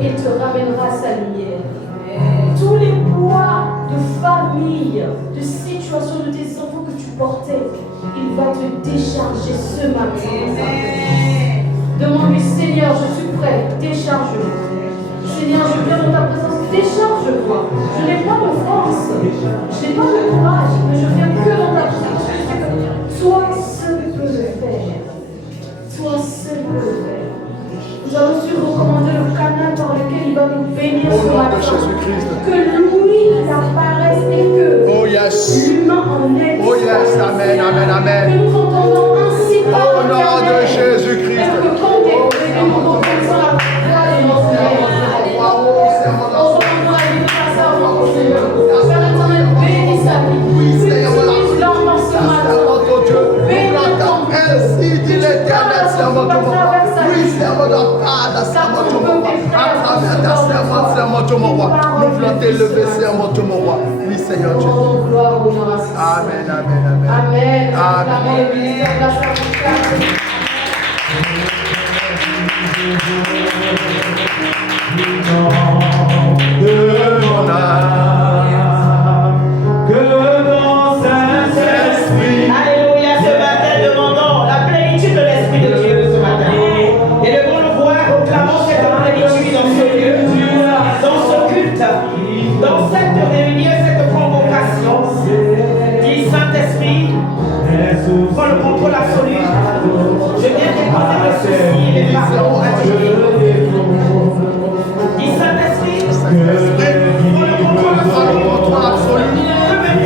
et te ramènera à sa lumière. Tous les poids de famille, de situation de tes enfants que tu portais, il va te décharger ce matin. Demande-lui, Seigneur, je suis prêt, décharge-moi. Seigneur, je viens dans ta présence, décharge-moi. Je n'ai pas de force, je n'ai pas de courage, mais je viens que dans ta présence. Toi seul peux le faire. Toi seul peux le faire. Nous allons aussi recommander le canal par lequel il va nous bénir ce matin. Que l'huile apparaisse et que l'humain en est. Oh yes, amen, amen, amen. Que nous entendons ainsi par au nom de Jésus-Christ. Et que quand tu es prévu, nous reconnaissons la grâce de notre Seigneur. Oh, pour la vie de ta servante, Seigneur. Père éternel, bénis sa vie. Utilise-la encore ce matin. Bénis ton ainsi dit l'Éternel, servant de moi. Oui, servant de Père, servant de moi. À travers ta servante, servant de moi. Nous voulons t'élever, servant de moi. Oui, Seigneur Dieu. Amen, amen, amen. Amen. Amen. De mon âme, que dans Saint-Esprit. Alléluia, ce matin, demandons la plénitude de l'Esprit de Dieu ce matin. Et devons le voir, proclamons cette plénitude dans ce lieu, dans ce culte, dans cette réunion, cette convocation. Dis Saint-Esprit, prends le contrôle absolu. Je viens déposer mes soucis et mes fardeaux à Dieu. Dis Saint-Esprit, prends le contrôle absolu. Que mes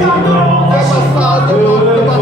fardeaux, que ma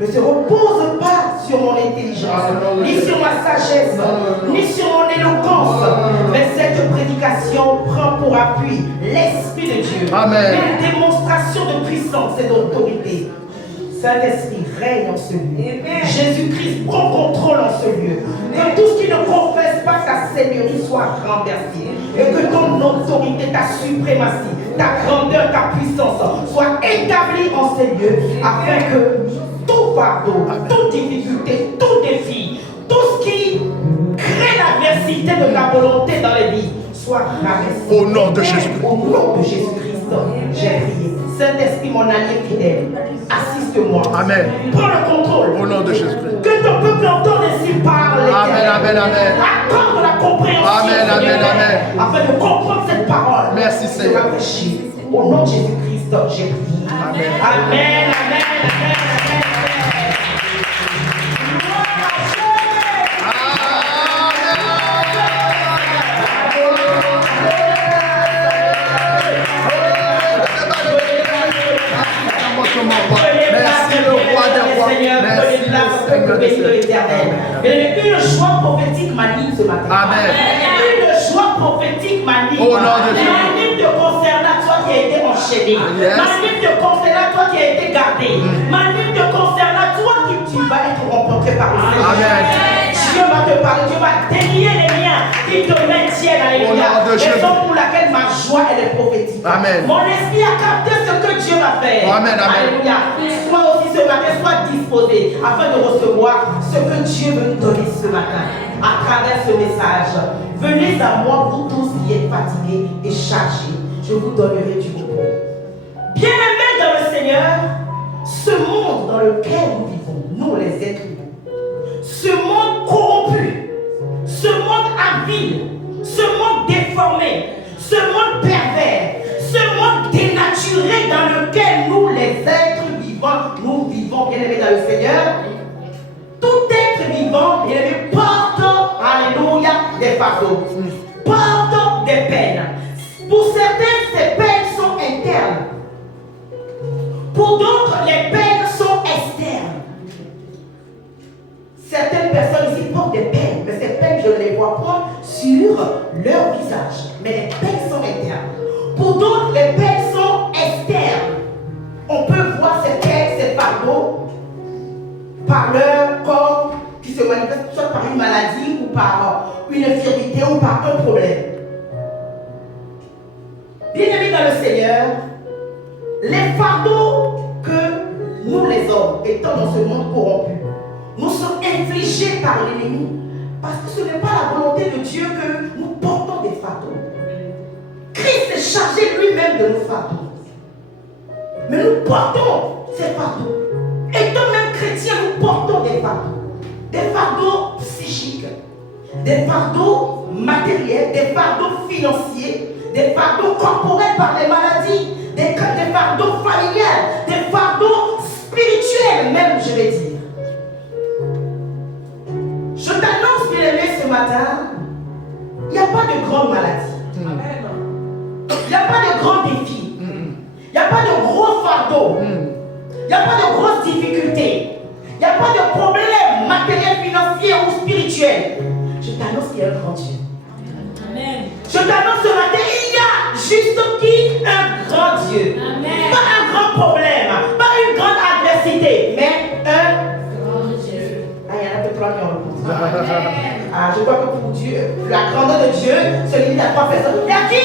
ne se repose pas sur mon intelligence, ni sur ma sagesse, ni sur mon éloquence, mais cette prédication prend pour appui l'Esprit de Dieu. Amen. Une démonstration de puissance et d'autorité. Saint-Esprit règne en ce lieu. Jésus-Christ prend contrôle en ce lieu. Que tout ce qui ne confesse pas ta Seigneurie soit renversé. Et que ton autorité, ta suprématie, ta grandeur, ta puissance soit établie en ces lieux, afin que tout fardeau, toute difficulté, tout défi, tout ce qui crée l'adversité de ta volonté dans les vies soit rabaissé. Au nom de Jésus-Christ. Au nom de Jésus-Christ, j'ai prié. Saint-Esprit, mon allié fidèle, assiste-moi. Amen. Prends le contrôle. Au nom de Jésus-Christ. Que ton peuple entende ainsi parler. Amen, amen, amen. Accorde la compréhension. Amen, amen, amen. Afin de comprendre cette parole. Merci, Seigneur. Au nom de Jésus-Christ, j'ai prié. Amen. Amen, amen, amen. Merci le roi des rois. Merci le Seigneur des Seigneurs. Une joie prophétique m'anime ce matin. Amen. Une joie prophétique m'anime. Au nom de Jésus. M'anime te concernant toi qui as été enchaîné. Yes. M'anime te concernant toi qui as été par le Seigneur. Amen. Dieu va te parler, Dieu va délier les liens qui te maintiennent, alléluia. Raison pour laquelle ma joie elle est prophétique. Amen. Mon esprit a capté ce que Dieu va faire. Amen, amen. Alléluia. Sois aussi ce matin, sois disposé afin de recevoir ce que Dieu veut nous donner ce matin à travers ce message. Venez à moi, vous tous qui êtes fatigués et chargés, je vous donnerai du repos. Bien-aimés dans le Seigneur, ce monde dans lequel nous vivons, nous les êtres humains, ce monde corrompu, ce monde avide, ce monde déformé, ce monde pervers, ce monde dénaturé dans lequel nous les êtres vivants, nous vivons, bien-aimés dans le Seigneur, tout être vivant, bien-aimé, porte, alléluia, des fardeaux, porte des peines. Pour certains, ces peines sont internes. Pour d'autres, les peines sont externes. Certaines personnes ici portent des peines, mais ces peines, je ne les vois pas sur leur visage. Mais les peines sont internes. Pour d'autres, les peines sont externes. On peut voir ces peines, ces fardeaux, par leur corps qui se manifeste soit par une maladie ou par une infirmité ou par un problème. Bien-aimés dans le Seigneur, les fardeaux que nous les hommes, étant dans ce monde corrompu, nous sommes infligés par l'ennemi parce que ce n'est pas la volonté de Dieu que nous portons des fardeaux. Christ est chargé lui-même de nos fardeaux. Mais nous portons ces fardeaux. Étant même chrétiens, nous portons des fardeaux. Des fardeaux psychiques, des fardeaux matériels, des fardeaux financiers, des fardeaux corporels par les maladies, des fardeaux familiales, des fardeaux spirituels même, je vais dire. Je t'annonce, bien-aimé, ce matin, il n'y a pas de grande maladie. Il n'y a pas de grands défis. Il n'y a pas de gros fardeaux. Il n'y a pas de grosses difficultés. Il n'y a pas de problème matériel, financier ou spirituel. Je t'annonce qu'il y a un grand Dieu. Amen. Je t'annonce ce matin, il y a juste qui? Un grand Dieu. Amen. Pas un grand problème, pas une grande adversité, mais un Grand Dieu. Ah, il y en a que trois qui ont répondu. Ah, je crois que pour Dieu, la grandeur de Dieu se limite à trois personnes. Il y a qui?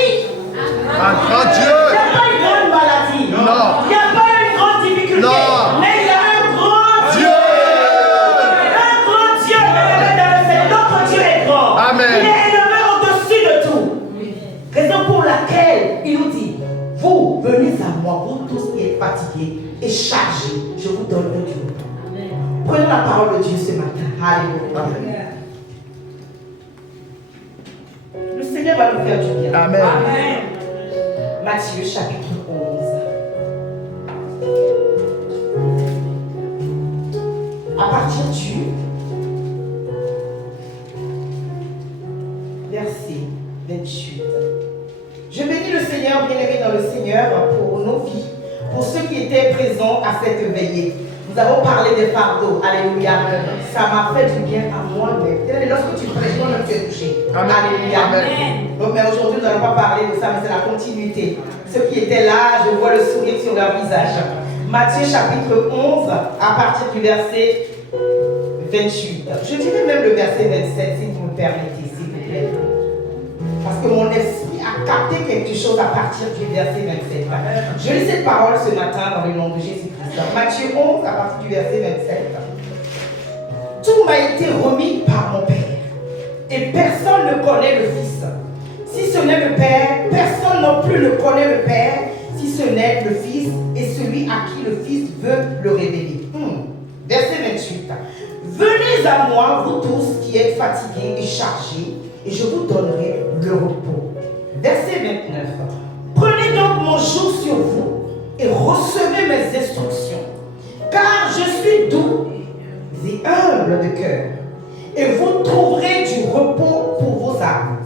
Un grand Dieu. Il n'y a pas une grande maladie. Non. Il n'y a pas une grande difficulté. Non. Mais il y a un grand Dieu. Un grand Dieu. Notre Dieu est grand. Amen. Il est élevé au-dessus de tout. Raison pour laquelle il nous dit, vous venez à moi, vous tous qui êtes fatigués et chargés, je vous donnerai du repos. Prenons la parole de Dieu ce matin. Alléluia. Le Seigneur va nous faire du bien. Amen. Matthieu chapitre 11. À partir du verset 28. Je bénis le Seigneur, bien-aimé dans le Seigneur, pour nos vies, pour ceux qui étaient présents à cette veillée. Nous avons parlé des fardeaux. Alléluia. Ça m'a fait du bien à moi-même. Lorsque tu prêches, toi-même tu es touché. Amen. Alléluia. Amen. Donc, mais aujourd'hui, nous n'allons pas parler de ça, mais c'est la continuité. Ceux qui étaient là, je vois le sourire sur leur visage. Matthieu chapitre 11, à partir du verset 28. Je dirais même le verset 27, si vous me permettez, s'il vous plaît. Parce que mon esprit a capté quelque chose à partir du verset 27. Je lis cette parole ce matin dans le nom de Jésus-Christ. Matthieu 11, à partir du verset 27. Tout m'a été remis par mon Père. Et personne ne connaît le Fils. Si ce n'est le Père, personne non plus ne connaît le Père, si ce n'est le Fils et celui à qui le Fils veut le révéler. Verset 28. Venez à moi, vous tous qui êtes fatigués et chargés, et je vous donnerai le repos. Verset 29. Prenez donc mon joug sur vous et recevez mes instructions, car je suis doux et humble de cœur, et vous trouverez du repos pour vos âmes.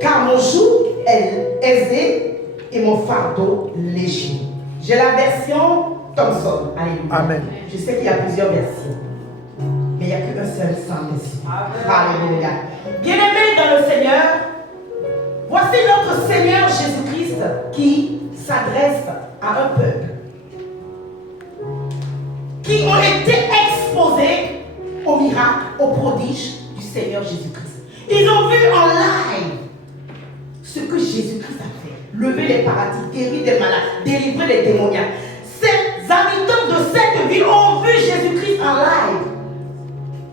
Car mon joug est aisé et mon fardeau léger. J'ai la version Thompson. Alléluia. Amen. Je sais qu'il y a plusieurs versions, mais il n'y a qu'un seul Saint-Esprit. Alléluia. Bien-aimés dans le Seigneur, voici notre Seigneur Jésus-Christ qui s'adresse à un peuple qui ont été exposés aux miracles. prodiges du Seigneur Jésus-Christ. Ils ont vu en live ce que Jésus-Christ a fait. Lever les paralytiques, guérir des malades, délivrer les démoniaques. Ces habitants de cette ville ont vu Jésus-Christ en live.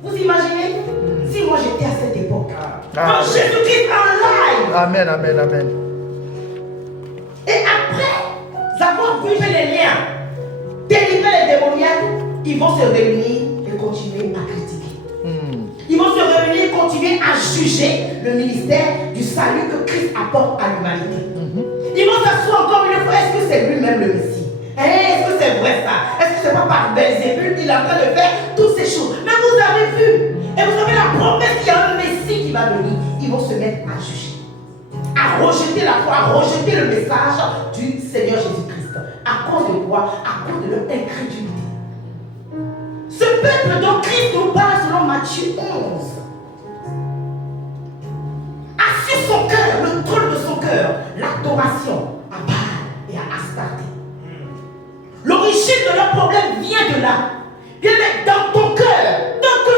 Vous imaginez? Si moi j'étais à cette époque, quand Jésus-Christ en live. Amen, amen, amen. Et après avoir vu les liens, délivrer les démoniaques, ils vont se réunir et continuer à critiquer. Ils vont se réunir et continuer à juger le ministère du salut que Christ apporte à l'humanité. Ils vont s'asseoir encore une fois. Est-ce que c'est lui-même le Messie? Est-ce que c'est vrai ça? Est-ce que c'est pas par Belzébul qu'il est en train de faire toutes ces choses? Mais vous avez vu, et vous avez la promesse qu'il y a un Messie qui va venir. Ils vont se mettre à juger, à rejeter la foi, à rejeter le message du Seigneur Jésus-Christ. À cause de quoi? À cause de leur incrédulité. Ce peuple dont Christ nous parle selon Matthieu 11 a sur son cœur, le trône de son cœur, l'adoration à Baal et à Astarté. L'origine de leur problème vient de là. Bien mais dans ton cœur, tant que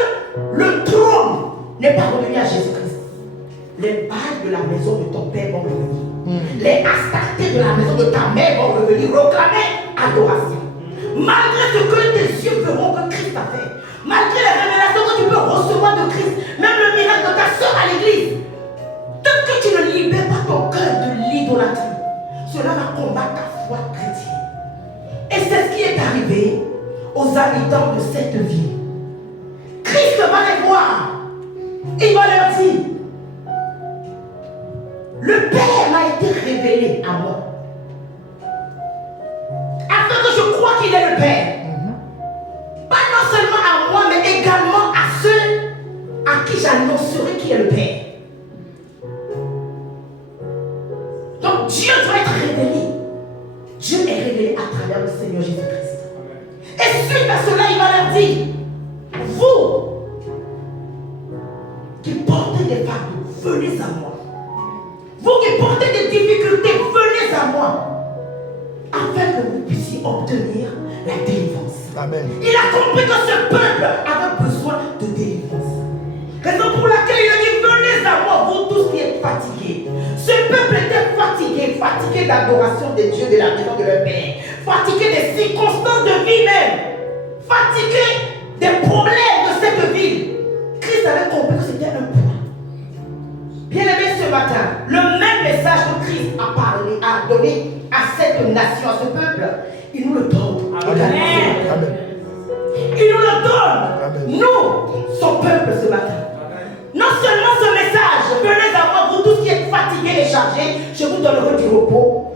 le trône n'est pas revenu à Jésus-Christ, les Baals de la maison de ton père vont revenir. Les Astartés de la maison de ta mère vont revenir réclamer adoration. Malgré ce que tes yeux verront que Christ a fait, malgré les révélations que tu peux recevoir de Christ, même le miracle de ta soeur à l'église, tant que tu ne libères pas ton cœur de l'idolâtrie, cela va combattre ta foi chrétienne. Et c'est ce qui est arrivé aux habitants de cette ville. Christ va les voir. Il va leur dire, le Père m'a été révélé à moi, afin que je croie qu'il est le Père. Pas non seulement à moi, mais également à ceux à qui j'annoncerai qui est le Père. Donc Dieu doit être révélé. Dieu est révélé à travers le Seigneur Jésus-Christ. Et suite à cela, il va leur dire, vous qui portez des fardeaux, venez à moi. Vous qui portez des difficultés, venez à moi, afin que vous puissiez obtenir la délivrance. Amen. Il a compris que ce peuple avait besoin de délivrance. Raison pour laquelle il a dit, venez à moi, vous tous qui êtes fatigués. Ce peuple était fatigué d'adoration des dieux de la maison de leur père, fatigué des circonstances de vie même, fatigué des problèmes de cette ville. Christ avait compris que c'était un poids. Bien aimé, ce matin, le même message que Christ a parlé, a donné à cette nation, à ce peuple, il nous le donne. Amen. Amen. Il nous le donne. Amen. Nous, son peuple, ce matin. Non seulement ce message, venez à moi, vous tous qui êtes fatigués et chargés, je vous donnerai du repos,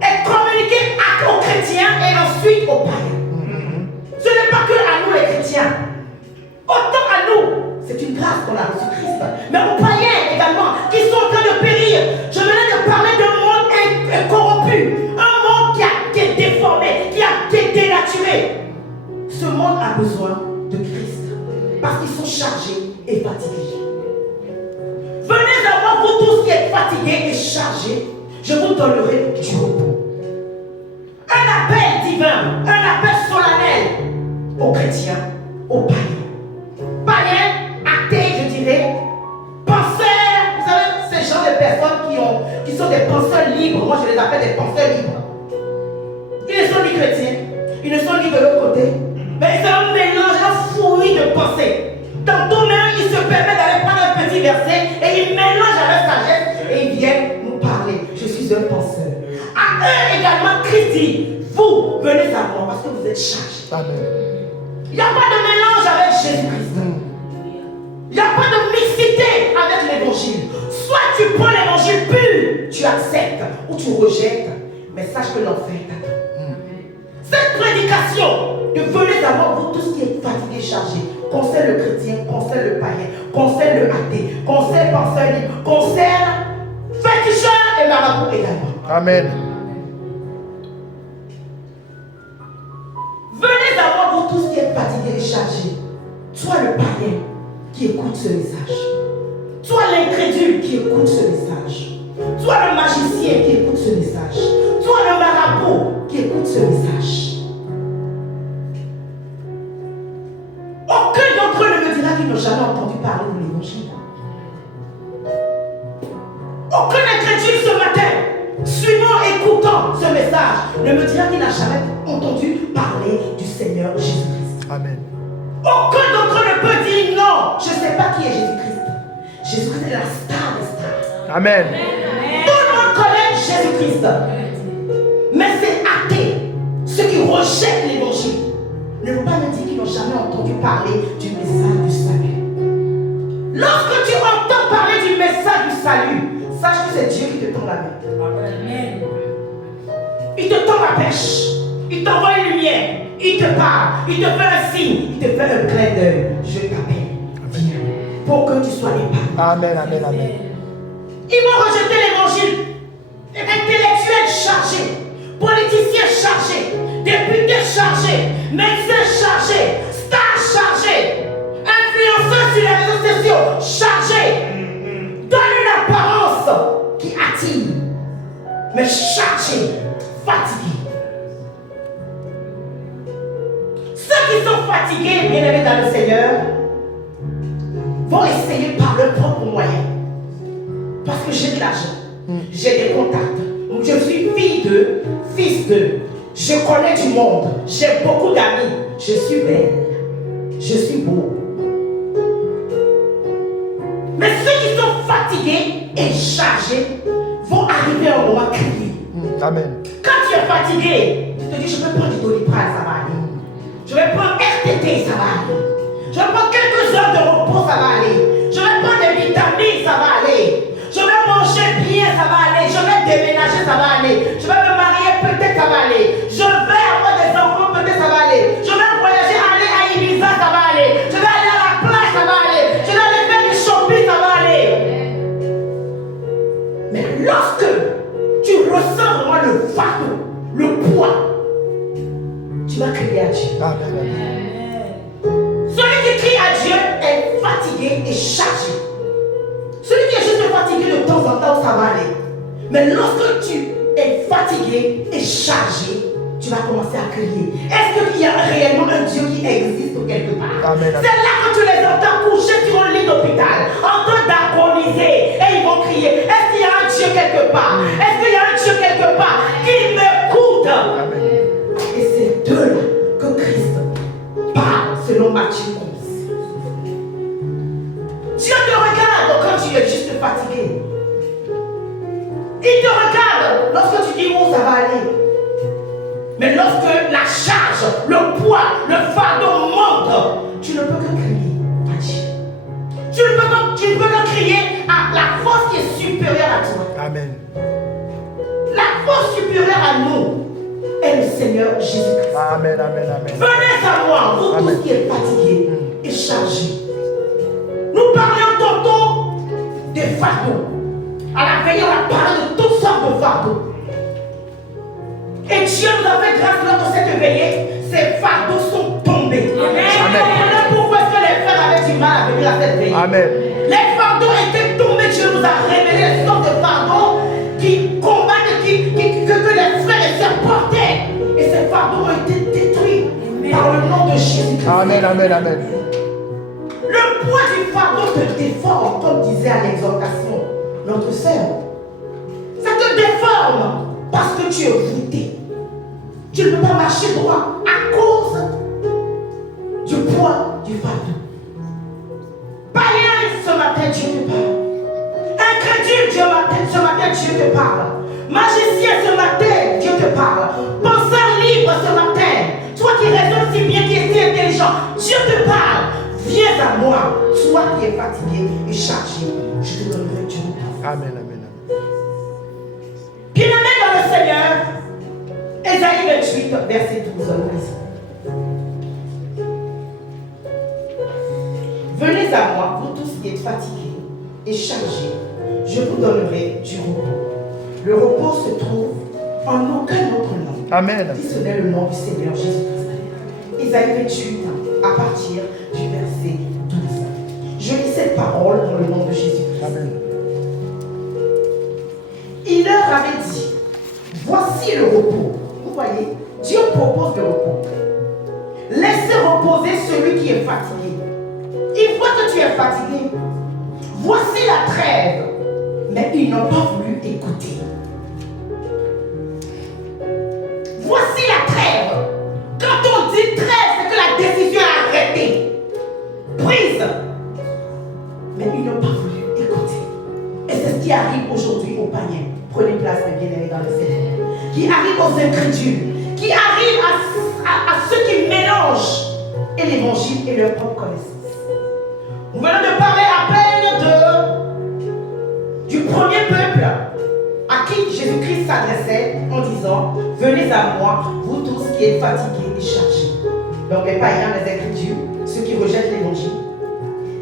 est communiqué aux chrétiens et ensuite aux païens. Ce n'est pas que à nous les chrétiens. Autant à nous, c'est une grâce qu'on a reçue Christ, mais aux païens également, qui sont en train de périr. Je venais de parler d'un monde corrompu, un monde qui est déformé, qui est dénaturé. Ce monde a besoin de Christ, parce qu'ils sont chargés et fatigués. Venez à moi, vous tous qui êtes fatigués et chargés, je vous donnerai du repos. Un appel divin, un appel solennel aux chrétiens, aux païens. Païens, athées, je dirais, penseurs, vous savez, ces gens de personnes qui sont des penseurs libres, moi je les appelle des penseurs libres. Ils ne sont ni chrétiens, ils ne sont ni de l'autre côté, mais c'est un mélange, un fouillis de pensées. Tantôt même, ils se permettent d'aller prendre un petit verset et ils mélangent à leur sagesse et ils viennent nous parler. Je suis un penseur. À eux également, Christ dit, vous venez à moi parce que vous êtes chargés. Amen. Il n'y a pas de mélange avec Jésus-Christ. Il n'y a pas de mixité avec l'évangile. Soit tu prends l'évangile pur, tu acceptes ou tu rejettes, mais sache que l'enfer t'attend. Cette prédication de venez à moi, vous tous qui êtes fatigués, chargés, concerne le chrétien, concerne le païen, concerne le athée, concerne penseur libre, concerne féticheur et marabout également. Amen. Venez à moi, vous tous qui êtes fatigués et chargés. Toi le païen qui écoute ce message. Toi l'incrédule qui écoute ce message. Toi le magicien qui écoute ce message. Toi le marabout qui écoute ce message. Aucun d'entre eux ne me dira qu'ils n'ont jamais entendu l'évangile. Aucun incrédule ce matin, suivant, écoutant ce message, ne me dira qu'il n'a jamais entendu parler du Seigneur Jésus-Christ. Amen. Aucun d'entre eux ne peut dire non, je ne sais pas qui est Jésus-Christ. Jésus-Christ est la star des stars. Amen. Tout le monde connaît Jésus-Christ. Mais c'est athée, ceux qui rejettent l'évangile, ne vont pas me dire qu'ils n'ont jamais entendu parler du message du salut. Lorsque tu entends parler du message du salut, sache que c'est Dieu qui te tend la main. Il te tend la pêche, il t'envoie une lumière, il te parle, il te fait un signe, il te fait un clin d'œil. Je t'appelle, Dieu, pour que tu sois épargné. Amen, amen, amen. Ils vont rejeter l'évangile. Intellectuels chargés, politiciens chargés, députés chargés, médecins chargés, stars chargés, influenceurs sur les réseaux sociaux chargés. Donne une apparence qui attire, mais chargés, fatigués. Ceux qui sont fatigués, bien-aimés dans le Seigneur, vont essayer par leurs propres moyens. Parce que j'ai de l'argent, j'ai des contacts, je suis fille d'eux, fils d'eux, je connais du monde, j'ai beaucoup d'amis, je suis belle, je suis beau. Mais ceux qui sont fatigués et chargés vont arriver à un moment crier. Amen. Quand tu es fatigué, tu te dis je vais prendre du Doliprane, ça va aller. Je vais prendre RTT, ça va aller. Je vais prendre quelques heures de repos, ça va aller. Je vais prendre des vitamines, ça va aller. Je vais manger bien, ça va aller. Je vais déménager, ça va aller. Je vais me marier, peut-être ça va aller. Je vais avoir des enfants, peut-être ça va aller. Je vais voyager, aller à Ibiza, ça va aller. Je vais aller à la plage, ça va aller. Je vais aller faire du shopping, ça va aller. Mais lorsque tu ressens vraiment le fardeau, le poids, tu vas crier à Dieu. Amen, amen. Celui qui crie à Dieu est fatigué et chargé. Celui qui est juste fatigué de temps en temps, ça va aller. Mais lorsque tu es fatigué et chargé, tu vas commencer à crier. Est-ce qu'il y a réellement un Dieu qui existe quelque part? Amen. C'est là que tu les entends coucher sur un lit d'hôpital, en train d'agoniser, et ils vont crier. Est-ce qu'il y a un Dieu quelque part? Est-ce qu'il y a un Dieu quelque part qui m'écoute? Amen. Et c'est d'eux que Christ parle selon Matthieu 11. Dieu te regarde quand tu es juste fatigué. Il te regarde lorsque tu dis où ça va aller. Mais lorsque la charge, le poids, le fardeau monte, tu ne peux que crier à Dieu. Tu ne peux que crier à la force qui est supérieure à toi. Amen. La force supérieure à nous est le Seigneur Jésus-Christ. Amen, amen, amen. Venez à moi, vous Amen. tous qui êtes fatigués et chargés. Nous parlions tantôt des fardeaux. À la veille, on a parlé de toutes sortes de fardeaux. Et Dieu nous a fait grâce lors de cette veillée. Ces fardeaux sont tombés. Amen. Voilà pourquoi est-ce que les frères avaient du mal à venir à cette veillée. Amen. Les fardeaux étaient tombés. Dieu nous a révélé les sortes de fardeaux qui combattent, que les frères et sœurs portaient. Et ces fardeaux ont été détruits par le nom de Jésus-Christ. Amen, amen, amen. Le poids du fardeau te déforme, comme disait à l'exhortation notre sœur. Ça te déforme parce que tu es voûté. Tu ne peux pas marcher droit à cause du poids du fardeau. Païen, ce matin, Dieu te parle. Incrédule, ce matin, Dieu te parle. Magicien, ce matin, Dieu te parle. Penseur libre, ce matin, toi qui raisonnes si bien, qui es si intelligent, Dieu te parle. Viens à moi, toi qui es fatigué et chargé, je te donnerai du repos. Amen, amen, amen. Bien-aimé dans le Seigneur, Ésaïe 28, verset 12, venez à moi, vous tous qui êtes fatigués et chargés, je vous donnerai du repos. Le repos se trouve en aucun autre nom, Amen. si ce n'est le nom du Seigneur Jésus-Christ. Ésaïe 28, à partir du verset 12. Je lis cette parole dans le nom de Jésus-Christ. Amen. Il leur avait dit, voici le repos. Vous voyez, Dieu propose le repos. Laissez reposer celui qui est fatigué. Il voit que tu es fatigué. voici la trêve. Mais ils n'ont pas voulu écouter. Voici la trêve. Quand on dit trêve, c'est que la décision est arrêtée, prise. Mais ils n'ont pas voulu écouter. Et c'est ce qui arrive aujourd'hui aux païens. Prenez place, mes bien-aimés, dans le Seigneur. Qui arrive aux incrédules. Qui arrive à ceux qui mélangent et l'évangile et leur propre connaissance. Nous venons de parler à peine du premier peuple à qui Jésus-Christ s'adressait en disant: venez à moi, vous tous qui êtes fatigués et chargés. Donc les païens, les incrédules, ceux qui rejettent l'évangile.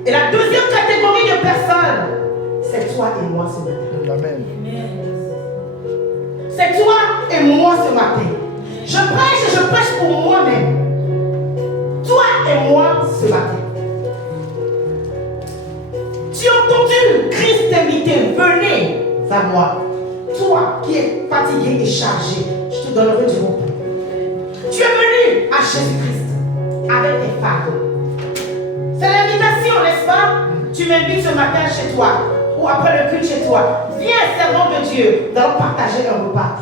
Et la deuxième catégorie de personnes, c'est toi et moi ce matin. Amen. C'est toi et moi ce matin. Je prêche et je prêche pour moi-même. Toi et moi ce matin. Tu as entendu Christ t'inviter, venez à moi. Toi qui es fatigué et chargé, je te donnerai du repos. Tu es venu à Jésus-Christ avec tes fardeaux. C'est l'invitation, n'est-ce pas? Tu m'invites ce matin chez toi ou après le culte chez toi. Viens, servant de Dieu, nous allons partager un repas.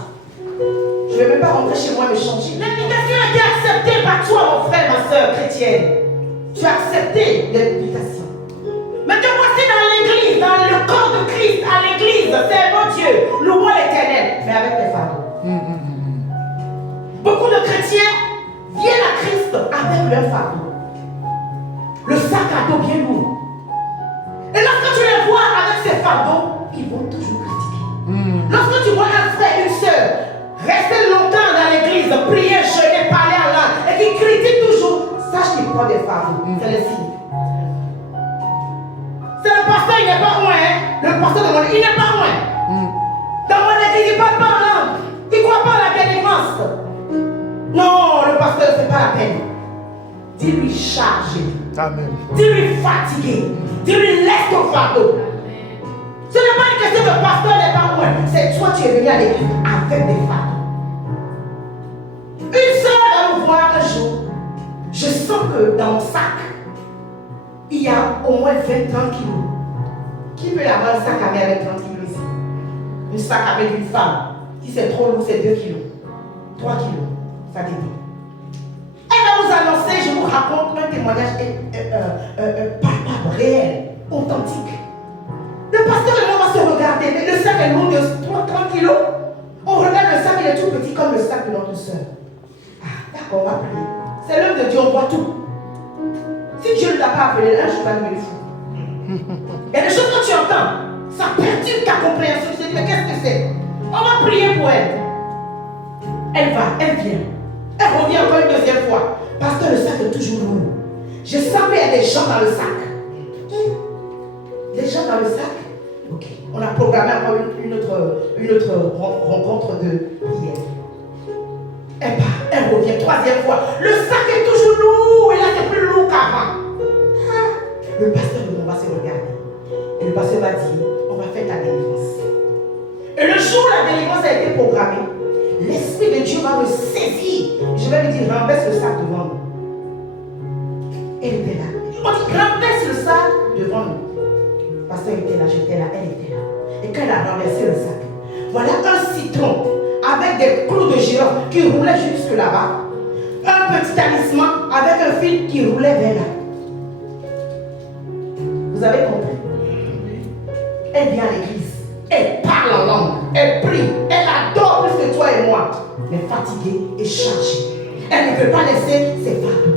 Je ne vais même pas rentrer chez moi me changer. L'invitation a été acceptée par toi, mon frère, ma soeur chrétienne. Tu as accepté l'invitation. Mais te voici dans l'église, dans le corps de Christ, à l'église, servant Dieu, louons l'Éternel, mais avec tes fardeaux. Beaucoup de chrétiens viennent à Christ avec leur fardeau. Le sac à dos bien lourd. Et lorsque tu les vois avec ces fardeaux, ils vont toujours critiquer. Lorsque tu vois un frère, une soeur, rester longtemps dans l'église, prier, jeûner, parler en langue, et qui critique toujours, sache qu'il prend des fardeaux. C'est le signe. C'est le pasteur, il n'est pas loin. Le pasteur de mon église, il n'est pas loin. Dans mon église, il ne parle pas en langue. Il ne croit pas à la délivrance. Non, le pasteur, ce n'est pas la peine. Dis-lui chargé. Amen. Dis-lui fatigué. Dis-lui laisse ton fardeau. Ce n'est pas une question de pasteur n'est pas loin. C'est toi qui es venu à l'église avec des fardeaux. Une sœur va me voir un jour. Je sens que dans mon sac, il y a au moins 20-30 kilos. Qui peut avoir un sac à main avec 30 kilos ici? Un sac avec une femme. Si c'est trop lourd, c'est 2 kilos. 3 kilos. Ça dépend. Elle va vous annoncer, je vous raconte un témoignage palpable, réel, authentique. Le pasteur et moi, on va se regarder. Mais le sac est lourd de 30 kilos. On regarde le sac, il est tout petit comme le sac de notre soeur. Ah, d'accord, on va prier. C'est l'œuvre de Dieu, on voit tout. Si Dieu ne t'a pas appelé, un jour, tu vas nous le fou. Il y a des choses que tu entends, ça perturbe ta compréhension. Tu te dis, mais qu'est-ce que c'est? On va prier pour elle. Elle va, elle vient. Elle revient encore une deuxième fois. Parce que le sac est toujours lourd. Je sens qu'il y a des gens dans le sac. Des gens dans le sac? Ok. On a programmé encore une autre rencontre de prière. Elle part, elle revient, troisième fois. Le sac est toujours lourd. Et là, c'est plus lourd qu'avant. Le pasteur va se regarder. Et le pasteur va dire, on va faire ta délivrance. Et le jour où la délivrance a été programmée, l'Esprit de Dieu va me saisir. Je vais lui dire, renverse le sac devant nous. Elle était là. On dit, renverse le sac devant nous. Le pasteur était là, j'étais là, elle était là. Et quand elle a renversé le sac, voilà un citron avec des clous de girofle qui roulaient jusque là-bas. Un petit talisman avec un fil qui roulait vers là. Vous avez compris? Elle vient à l'église, elle parle en langue, elle prie, elle adore plus que toi et moi, mais fatiguée et chargée. Elle ne veut pas laisser ses fardeaux.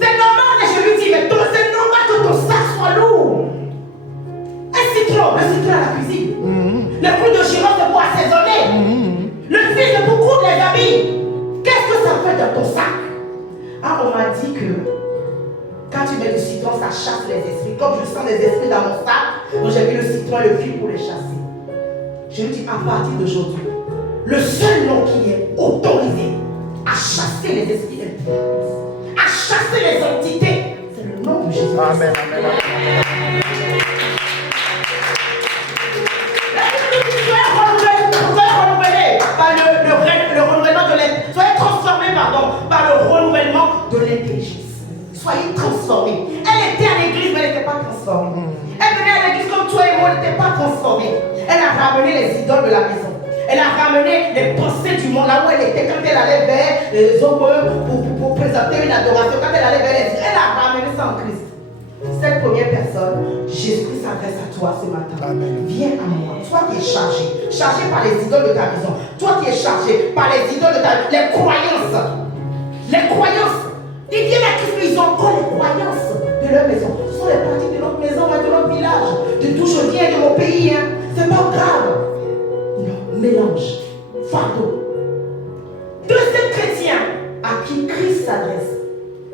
C'est normal, et je lui dis, mais c'est normal que ton sac soit lourd. Un citron, le citron à la cuisine. Le clou de girofle c'est pour assaisonner. Le fil c'est pour coudre les habits. Qu'est-ce que ça fait dans ton sac? Ah, on m'a dit que quand tu mets du citron, ça chasse les esprits. Comme je sens les esprits dans mon sac, donc j'ai mis le citron et le fil pour les chasser. Je lui dis, à partir d'aujourd'hui, le seul nom qui est autorisé à chasser les esprits, à chasser les entités, c'est le nom de Jésus. Amen, amen, amen. Soyez renouvelés par le renouvellement de l'intelligence. Soyez transformés, par le renouvellement de l'intelligence. Soyez transformés. Elle était à l'église, mais elle n'était pas transformée. Elle venait à l'église Église comme toi et moi n'était pas transformée. Elle a ramené les idoles de la maison. Elle a ramené les pensées du monde là où elle était quand elle allait vers les hommes pour présenter une adoration. Quand elle allait vers les idoles, elle a ramené ça en Christ. Cette première personne, Jésus s'adresse à toi ce matin. Amen. Viens à moi. Toi qui es chargé par les idoles de ta maison. Toi qui es chargé par les idoles de ta les croyances. Les croyances. Ils viennent à Christ, mais ils ont encore les croyances de leur maison. Ce sont les pratiques de notre maison, de notre village, de d'où je viens, de mon pays. Hein. C'est pas grave. Non, mélange, fardeau. Deuxième chrétien à qui Christ s'adresse.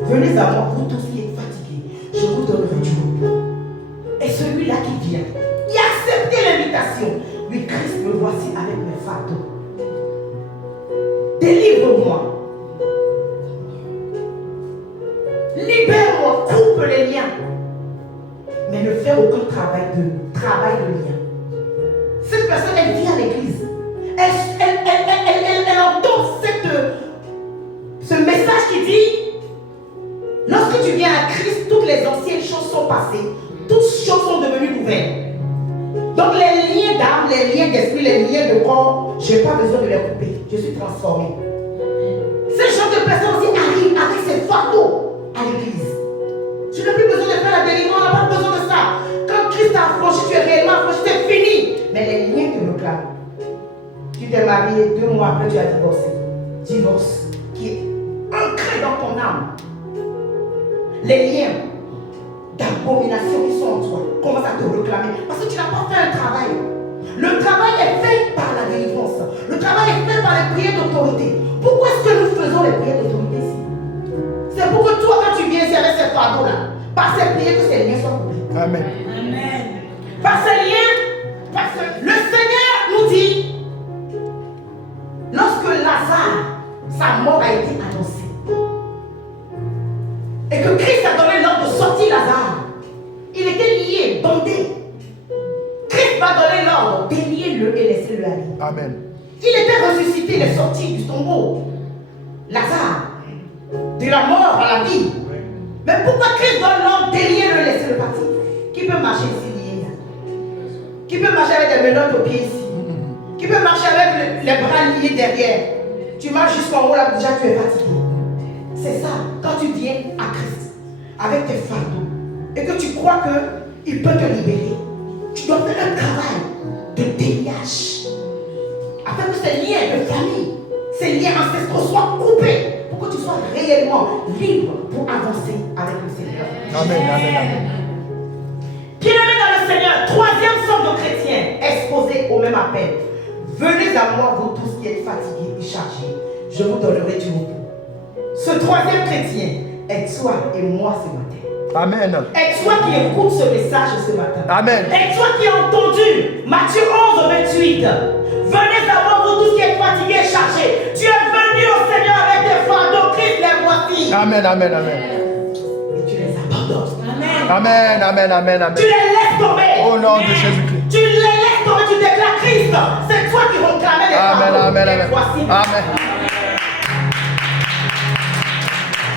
Venez à moi, vous tous qui êtes fatigués. Je vous donnerai du repos. Et celui-là qui vient, qui a accepté l'invitation, lui, Christ, me voici avec mes fardeaux. Délivre-moi. Libère-moi, coupe les liens. Mais ne fais aucun travail de lien. Cette personne, elle vient à l'église. Elle entend ce message qui dit, lorsque tu viens à Christ, toutes les anciennes choses sont passées. Toutes choses sont devenues nouvelles. Donc les liens d'âme, les liens d'esprit, les liens de corps, je n'ai pas besoin de les couper. Je suis transformé. Ces genre de personnes aussi arrivent avec ces fardeaux à l'église. Tu n'as plus besoin de faire la délivrance, on n'a pas besoin de ça. Quand Christ t'a affranchi, tu es réellement affranchi, c'est fini. Mais les liens te réclament. Tu t'es marié, 2 mois après tu as divorcé. Divorce qui est ancré dans ton âme. Les liens d'abomination qui sont en toi commencent à te réclamer parce que tu n'as pas fait un travail. Le travail est fait par la délivrance. Le travail est fait par les prières d'autorité. Pourquoi est-ce que nous faisons les prières d'autorité ici? C'est pour que toi, quand tu viens ici avec ces fardeaux-là, par ces prières, que ces liens soient coupés. Amen. Amen. Par ces liens, parce que le Seigneur nous dit, lorsque Lazare, sa mort a été annoncée, et que Christ a donné l'ordre de sortir Lazare, il était lié, bandé. Christ va donner l'ordre, déliez-le et laissez-le aller. Amen. Il était ressuscité, il est sorti du tombeau. Lazare, de la mort à la vie. Mais pourquoi Christ donne l'ordre, déliez-le, laissez-le partir? Qui peut marcher ici lié? Qui peut marcher avec des menottes aux pieds ici? Qui peut marcher avec les bras liés derrière? Tu marches jusqu'en haut là, déjà tu es fatigué. C'est ça, quand tu viens à Christ, avec tes fardeaux, et que tu crois qu'il peut te libérer, tu dois faire un travail de déliage, afin que ces liens de famille, ces liens ancestraux soient coupés, pour que tu sois réellement libre pour avancer avec le Seigneur. Amen, amen, amen. Bien-aimés dans le Seigneur, troisième sorte de chrétiens exposés au même appel. Venez à moi, vous tous qui êtes fatigués et chargés, je vous donnerai du repos. Ce troisième chrétien est toi et moi ce matin. Amen. Et toi qui écoutes ce message ce matin. Amen. Et toi qui as entendu Matthieu 11, 28. Venez à moi, vous tous qui êtes fatigués et chargés. Tu es venu au Seigneur avec tes fardeaux, Christ les voici. Amen, amen, amen. Et tu les abandonnes. Amen. Amen, amen, amen, amen. Tu les laisses tomber. Au nom de Jésus-Christ. Tu les laisses tomber, tu déclares Christ. C'est toi qui réclamais les Amen, fardeaux. amen, Les amen. voici. Amen.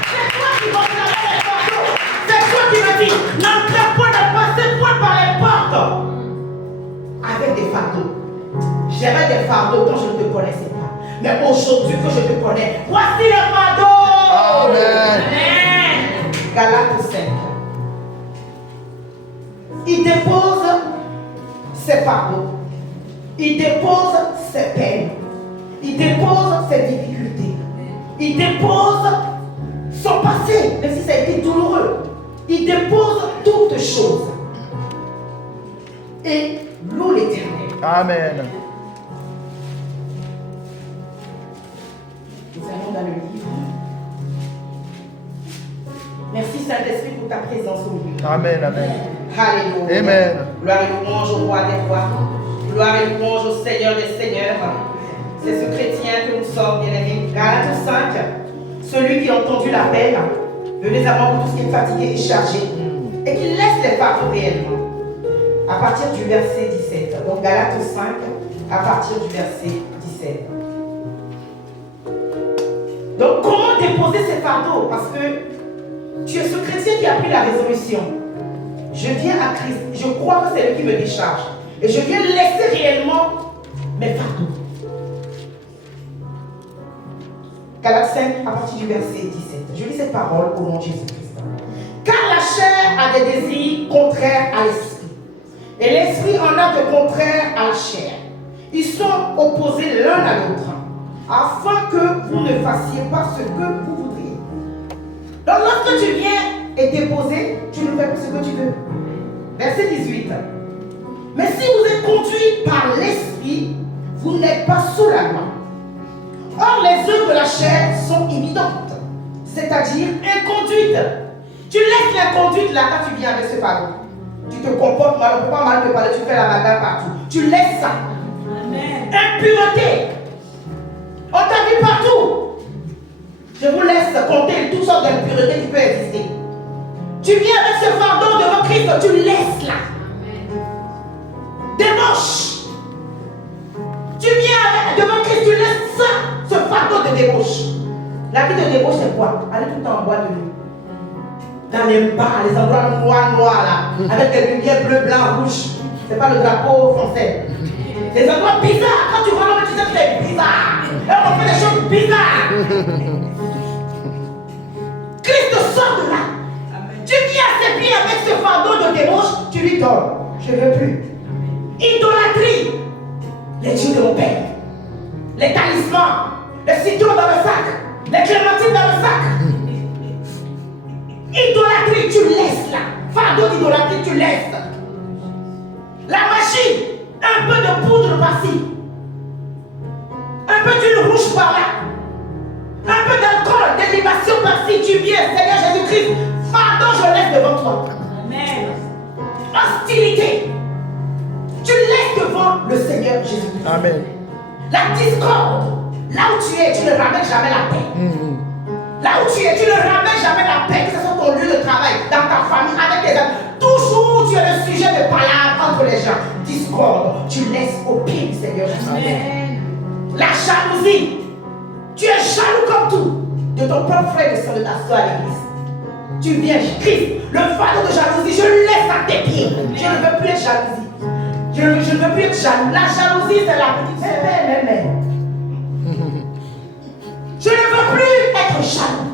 C'est toi qui réclamais les fardeaux. C'est toi qui me dis, n'entrez point, ne passez point par les portes. Avec des fardeaux. J'avais des fardeaux quand je ne te connaissais pas. Mais aujourd'hui que je te connais, voici les fardeaux. Amen. Amen. Galates 5. Il dépose ses fardeaux. Il dépose ses peines. Il dépose ses difficultés. Il dépose son passé, même si ça a été douloureux. Il dépose toutes choses. Et loue l'Éternel. Amen. Nous allons dans le livre. Merci Saint-Esprit pour ta présence au milieu. Amen, amen. Alléluia. Amen. Gloire et louange au roi des rois. Gloire et louange au Seigneur des seigneurs. C'est ce chrétien que nous sommes, bien-aimés. Galates 5. Celui qui a entendu l'appel, venez à moi pour tous qui êtes fatigués et chargés, et qui laisse les fardeaux réellement. À partir du verset 17. Donc Galates 5, à partir du verset 17. Donc comment déposer ces fardeaux? Parce que tu es ce chrétien qui a pris la résolution. je viens à Christ, je crois que c'est lui qui me décharge. Et je viens laisser réellement mes fardeaux. Galates 5, à partir du verset 17. Je lis cette parole au nom de Jésus-Christ. Car la chair a des désirs contraires à l'esprit. Et l'esprit en a de contraires à la chair. Ils sont opposés l'un à l'autre, afin que vous ne fassiez pas ce que vous voudriez. Donc lorsque tu viens et déposer, tu ne fais plus ce que tu veux. Verset 18. Mais si vous êtes conduits par l'esprit, vous n'êtes pas sous la loi. Or, les œuvres de la chair sont évidentes, c'est-à-dire inconduites. Tu laisses l'inconduite là quand tu viens avec ce fardeau. Tu te comportes mal, on ne peut pas mal te parler, tu fais la bagarre partout. Tu laisses ça. Amen. Impureté. On t'a vu partout. Je vous laisse compter toutes sortes d'impuretés qui peuvent exister. Tu viens avec ce fardeau devant Christ, tu laisses là. Débauche. Tu viens devant Christ, tu laisses ça, ce fardeau de débauche. La vie de débauche, c'est quoi? Aller tout le temps en boîte de nuit. Dans les bars, les endroits noirs là, avec des lumières bleu, blanc, rouge. C'est pas le drapeau français. Des endroits bizarres. Quand tu vois l'homme, tu sais que c'est bizarre. Et on fait des choses bizarres. Christ sort de là. Tu viens à ses pieds avec ce fardeau de débauche, tu lui donnes. Je ne veux plus. Idolâtrie. Les dieux de mon père, les talismans, les citrons dans le sac, les clémentines dans le sac. Idolâtrie, tu laisses là. Fardeau d'idolâtrie, tu laisses. La magie, un peu de poudre par-ci, un peu d'huile rouge par-là, un peu d'alcool, des libations par-ci. Tu viens, Seigneur Jésus-Christ, fardeau, je laisse devant toi. Amen. Hostilité. Tu laisses devant le Seigneur Jésus-Christ. Amen. La discorde, là où tu es, tu ne ramènes jamais la paix. Là où tu es, tu ne ramènes jamais la paix, que ce soit ton lieu de travail, dans ta famille, avec tes amis. Toujours tu es le sujet de palabres entre les gens. Discorde, tu laisses au pied du Seigneur Jésus-Christ. La jalousie, tu es jaloux comme tout de ton propre frère et de de ta soeur à l'église. Tu viens, Christ, le fardeau de jalousie, je le laisse à tes pieds. Je ne veux plus être jalousie. Je ne veux plus être jaloux. La jalousie, c'est la petite sœur. Je ne veux plus être jaloux.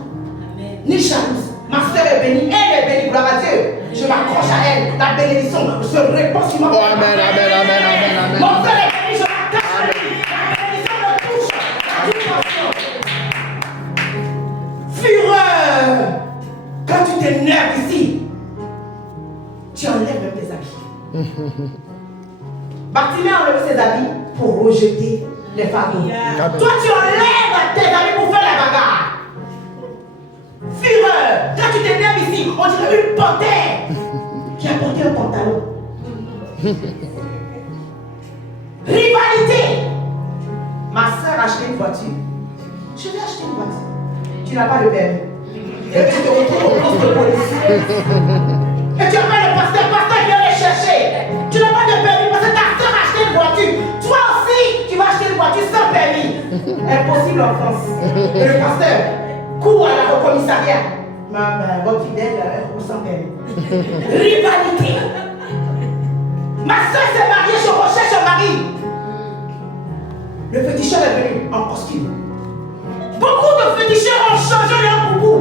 Ni jalouse. Ma soeur est bénie. Elle est bénie. Gloire à Dieu. Je m'accroche à elle. La bénédiction se répand sur moi. Oh, amen, amen, amen, amen, amen. Mon soeur est bénie. Je m'attache à lui. La bénédiction me touche. La dimension. Fureur. Quand tu t'énerves ici, tu enlèves même tes habits. Bartimée a enlevé ses habits pour rejeter les fardeaux. Toi, tu enlèves tes habits pour faire la bagarre. Fureur. Quand tu t'énerves ici, on dirait une panthère qui a porté un pantalon. Rivalité. Ma soeur a acheté une voiture. Je vais acheter une voiture. Tu n'as pas de permis. Et tu te retrouves au poste de police. Et tu appelles le pasteur, viens les chercher. Tu n'as pas de permis parce que ta soeur a acheté une voiture. Toi aussi, tu vas acheter une voiture sans permis. Impossible en France. Et le pasteur court au commissariat. Votre fidèle roule sans permis. Rivalité. Ma soeur s'est mariée, je recherche un mari. Le féticheur est venu en costume. Beaucoup de féticheurs ont changé leur boubou.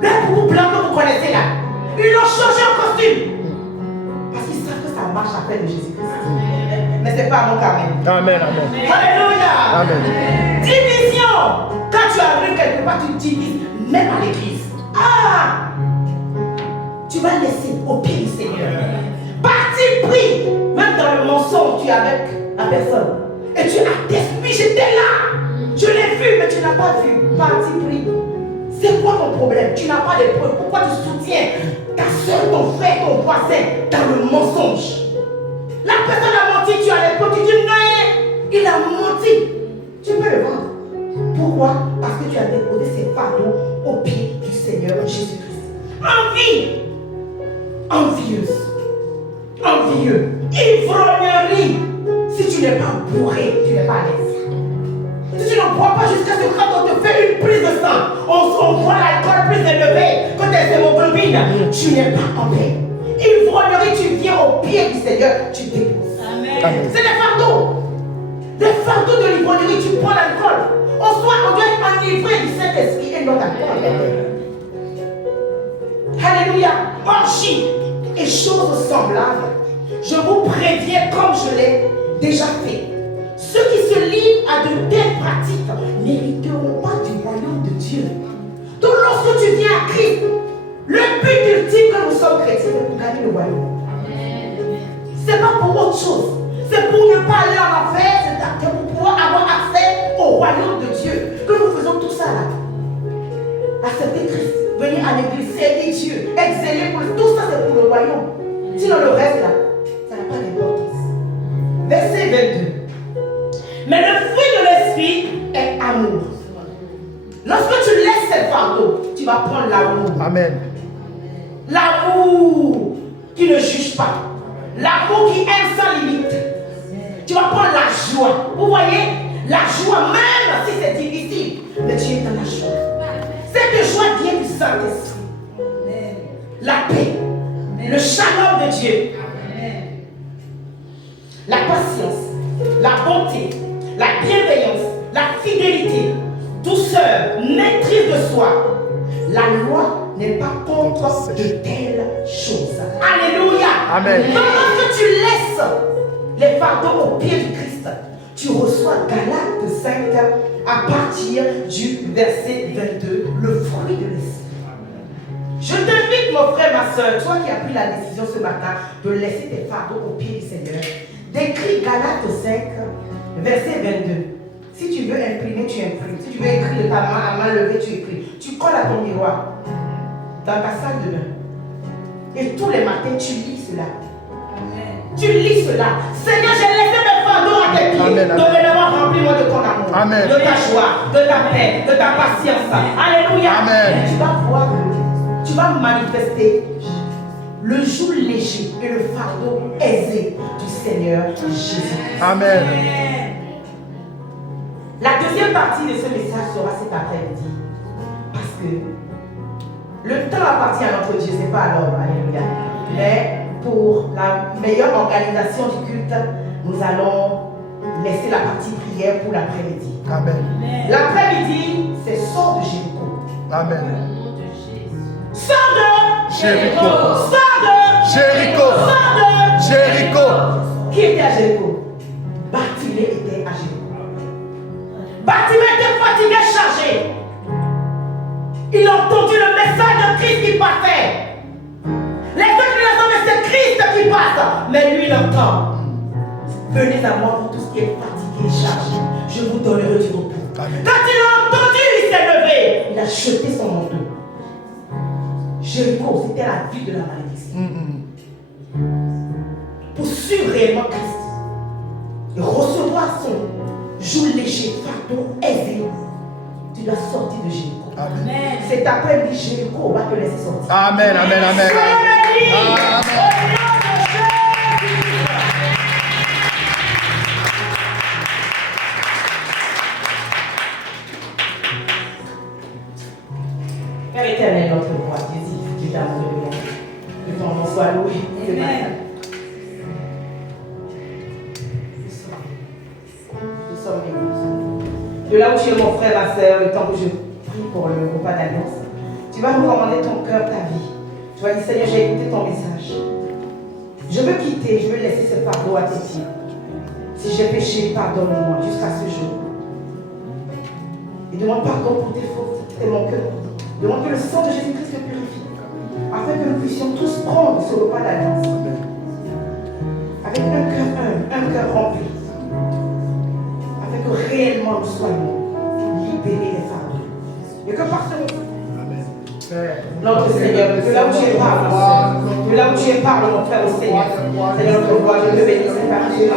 Leur boubou blanc que vous connaissez là. Ils l'ont changé en costume. Parce qu'ils savent que ça marche après de Jésus-Christ. Mais ce n'est pas mon cas même. Amen, amen. Alléluia. Amen. Division. Quand tu arrives quelque part, tu divises. Même à l'église. Ah! Tu vas laisser au pied du Seigneur. Parti pris. Même dans le mensonge, tu es avec la personne. Et tu as d'esprit, j'étais là. Je l'ai vu, mais tu n'as pas vu. Parti pris. C'est quoi ton problème? Tu n'as pas de preuves. Pourquoi tu soutiens ta soeur, ton frère, ton voisin dans le mensonge? La personne a menti, tu as les preuves, tu dis non, il a menti. Tu peux le vendre. Pourquoi? Parce que tu as déposé ces fardeaux au pied du Seigneur Jésus-Christ. Envie. Envieuse. Envieux. Ivrognerie. Si tu n'es pas bourré, tu n'es pas à l'aise. Si tu ne bois pas jusqu'à ce que quand on te fait une prise de sang, on voit l'alcool plus élevé que tes hémoglobines, tu n'es pas en paix. au pied du Seigneur, tu déposes. C'est des fardeaux. Des fardeaux de l'ivrognerie, tu prends l'alcool. On doit être enivré du Saint-Esprit et non d'alcool. Alléluia. Orgie et choses semblables. Je vous préviens comme je l'ai déjà fait. Ceux qui se livrent à de telles pratiques n'hériteront pas du royaume de Dieu. Donc lorsque tu viens à Christ, le but ultime que nous sommes chrétiens, c'est pour gagner le royaume. C'est pas pour autre chose. C'est pour ne pas aller en enfer, c'est pour pouvoir avoir accès au royaume de Dieu. Que nous faisons tout ça là. Accepter Christ, venir à l'église, servir Dieu, exceller pour tout ça, c'est pour le royaume. Sinon le reste là, ça n'a pas d'importance. Verset 22. Mais le fruit de l'esprit est amour. Lorsque tu laisses cette fardeau, tu vas prendre l'amour. Amen. L'amour qui ne juge pas. L'amour qui aime sans limite. Tu vas prendre la joie. Vous voyez, la joie, même si c'est difficile, mais tu es dans la joie. Cette joie vient du Saint-Esprit. La paix, le shalom de Dieu, la patience, la bonté, la bienveillance, la fidélité, douceur, maîtrise de soi. La loi n'est pas contre de telles choses. Alléluia. Amen. Donc lorsque tu laisses les fardeaux au pied du Christ, tu reçois Galates 5 à partir du verset 22, le fruit de l'esprit. Je t'invite, mon frère, ma soeur, toi qui as pris la décision ce matin de laisser tes fardeaux au pied du Seigneur, d'écrire Galates 5, verset 22. Si tu veux imprimer, tu imprimes. Si tu veux écrire de ta main à main levée, tu écris. Tu colles à ton miroir dans ta salle de bain. Et tous les matins, tu lis cela. Tu lis cela. Seigneur, j'ai laissé mes fardeaux à tes pieds. Dorénavant, remplis-moi de ton amour, Amen. de ta joie, de ta paix, de ta patience. Alléluia. Amen. Et tu vas voir que tu vas manifester le joug léger et le fardeau aisé du Seigneur Jésus. Amen. La deuxième partie de ce message sera cet après-midi. Parce que le temps appartient à notre Dieu, ce n'est pas à l'homme. Alléluia. Mais pour la meilleure organisation du culte, nous allons laisser la partie prière pour l'après-midi. Amen. L'après-midi, c'est sort de Jéricho. Amen. Sort de Jéricho. Sort de Jéricho. Sort de Jéricho. Qui était à Jéricho? Bartimée était à Jéricho. Bartimée était fatigué, chargé. Il a entendu le message de Christ qui passait. Les autres lui ont dit, mais c'est Christ qui passe. Mais lui, il entend. Venez à moi, pour tout ce qui est fatigué, chargé. Je vous donnerai du repos. Amen. Quand il a entendu, il s'est levé. Il a jeté son manteau. Jéricho, c'était la ville de la malédiction. Pour suivre réellement Christ et recevoir son joug léger, fardeau aisé, tu dois sortir de Jéricho. Amen. C'est après-midi, Jéricho va te laisser sortir. Amen. Amen. Amen. Amen. Père éternel, notre roi, Jésus, Dieu d'amour et de bonté, que ton nom soit loué ce matin. Nous sommes bénis. De là où tu es mon frère, ma soeur, le temps que je prie pour le repas d'alliance, tu vas nous commander ton cœur, ta vie. Tu vas dire, Seigneur, j'ai écouté ton message. Je veux quitter, je veux laisser ce fardeau à tes pieds. Si j'ai péché, pardonne-moi jusqu'à ce jour. Et demande pardon pour tes fautes, c'est mon cœur. Demande que le sang de Jésus-Christ te purifie, afin que nous puissions tous prendre ce repas d'alliance avec un cœur humble, un cœur rempli, afin que réellement nous soyons libérés des fardeaux. Et que par ce repas, notre Seigneur, de là où tu es parle, de là où tu es parle, mon frère au Seigneur, Seigneur notre roi, je te bénis cette partie.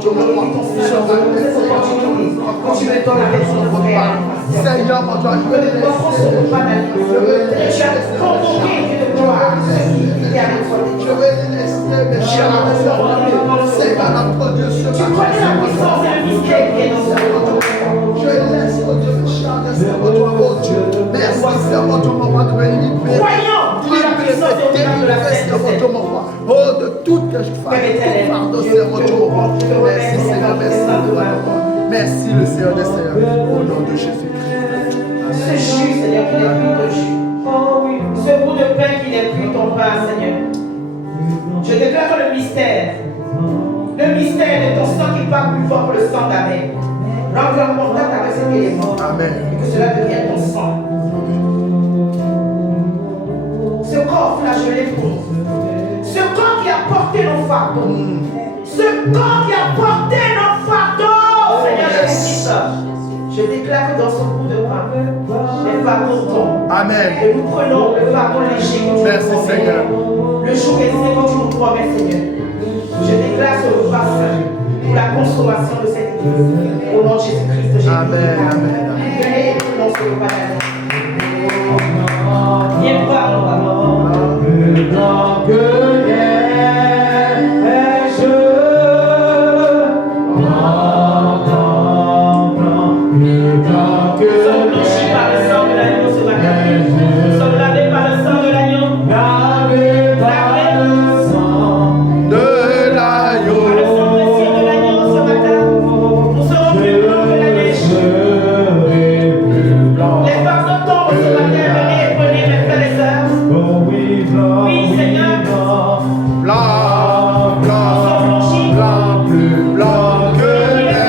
Je glorifie ton Seigneur, cette opportunité que tu me donnes avec ton frère. Seigneur, mon Dieu, Que nous offrons ce repas d'alliance. Tu as convoqué de gloire ceux qui étaient avec toi. je vais laisser mes chers Seigneur, notre Dieu, ce Tu connais la puissance et le mystère qui est dans ce repas. je laisse, mon Dieu, mes chers Seigneur, mon Dieu. Merci, Seigneur, mon Dieu, mon roi, de me libérer. Croyons de la puissance et au nom de la fête de Oh, de toute Pardon, Seigneur, merci, Seigneur, merci. Merci, le Seigneur des Seigneurs, au nom de Jésus-Christ. Ce jus, Seigneur, qui n'est plus de jus. Ce bout de pain qui n'est plus ton pain, Seigneur. Je déclare le mystère de ton sang qui parle plus fort que le sang d'Abel. Rentre en contact avec cet élément. Amen. Et que cela devienne ton sang. Ce corps flagellé pour nous. Ce corps qui a porté nos fardeaux. Ce corps qui a porté nos fardeaux, Seigneur Jésus-Christ. Je déclare que dans ce bout de pain, les fardeaux tombent. Amen. Et nous prenons le fardeau léger que tu nous Merci, promets. Seigneur. Le jour et que tu nous promets, Seigneur. Je déclare ce repas saint pour la consommation de cette église. Au nom de Jésus-Christ, je Amen. Amen. Venez et prenons ce repas d'année. Viens voir, mon papa. Plus grand que neige, plus grand que Nous sommes blanchis par le sang de l'agneau ce matin. Nous sommes lavés par le sang de l'agneau. lavé par le sang De Par le l'agneau. sang précieux de l'agneau ce matin. Nous serons plus blancs que la neige. plus blanc. Les fardeaux tombent ce matin. Venez et prenez mes frères et sœurs. Oh oui, blanc, Oui, Seigneur. Blanc, blanc, blanc, plus blanc que neige.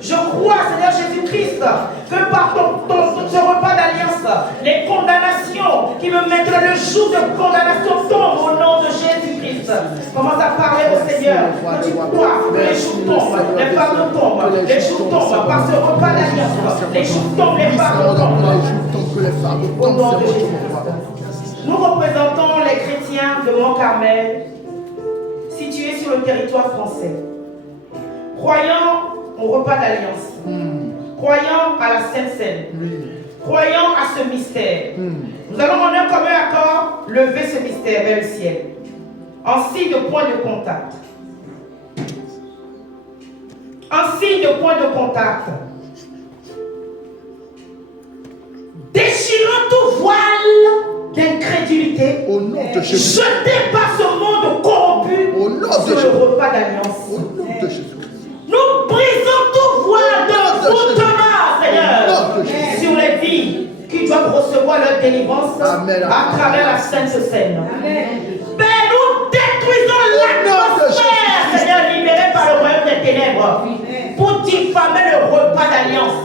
Je crois, Seigneur Jésus-Christ, que par ce repas d'alliance, les condamnations qui me mettraient le jour de condamnation tombent au nom de Jésus-Christ. Commence à parler au Seigneur, que tu crois que les jours tombent, les fardeaux tombent, les jours tombent, par ce repas d'alliance, les jours tombent, les fardeaux tombent. Au nom de Jésus-Christ. Nous représentons les chrétiens de Mont-Carmel, situés sur le territoire français. Croyant au repas d'alliance, croyant à la Sainte Seine, croyant à ce mystère, nous allons en un commun accord lever ce mystère vers le ciel, en signe de point de contact. En signe de point de contact. Déchirant tout voile d'incrédulité, Au nom de Jésus. jeté par ce monde corrompu Au nom de sur Jésus. le repas d'alliance. Au nom de Jésus. Nous brisons tout voile de fondement, Seigneur, sur les vies qui doivent recevoir leur délivrance Amen. à travers la Sainte Seine. Père, nous détruisons l'atmosphère, Seigneur, libérée par le royaume des ténèbres, pour diffamer le repas d'alliance.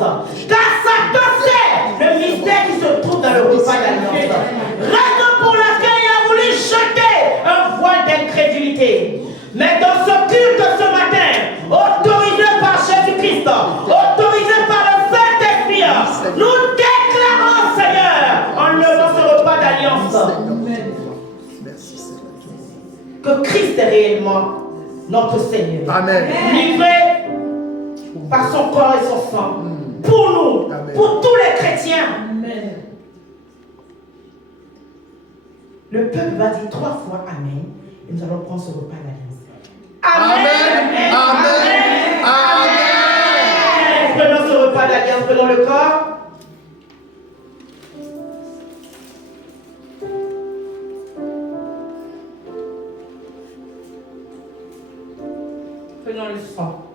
Car Satan sait le mystère qui se trouve dans le repas d'alliance. Raison pour laquelle il a voulu jeter un voile d'incrédulité. Mais dans ce culte ce matin, autorisé par Jésus-Christ, autorisé par le Saint-Esprit, nous déclarons, Seigneur, en levant ce repas notre Seigneur. Amen. Livré par son corps et son sang. Pour nous, Amen. pour tous les chrétiens. Amen. Le peuple va dire 3 fois Amen. Et nous allons prendre ce repas d'alliance. Amen. Amen. Amen. Prenons ce repas d'alliance, prenons le corps. Prenons le sang.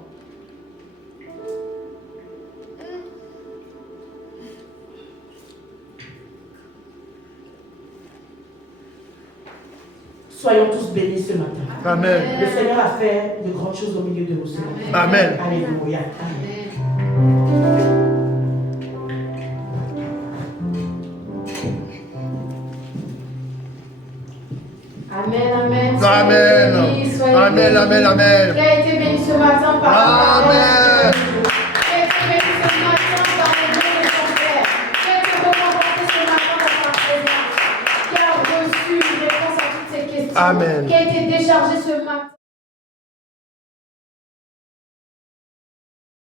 Soyons tous bénis ce matin. Amen. Le Seigneur a fait de grandes choses au milieu de nous ce matin. Amen. Alléluia. Amen. Amen, amen. Amen. Soyez bénis, soyez Amen. bénis. Amen. Amen. Qui a été béni ce matin par la parole. Amen.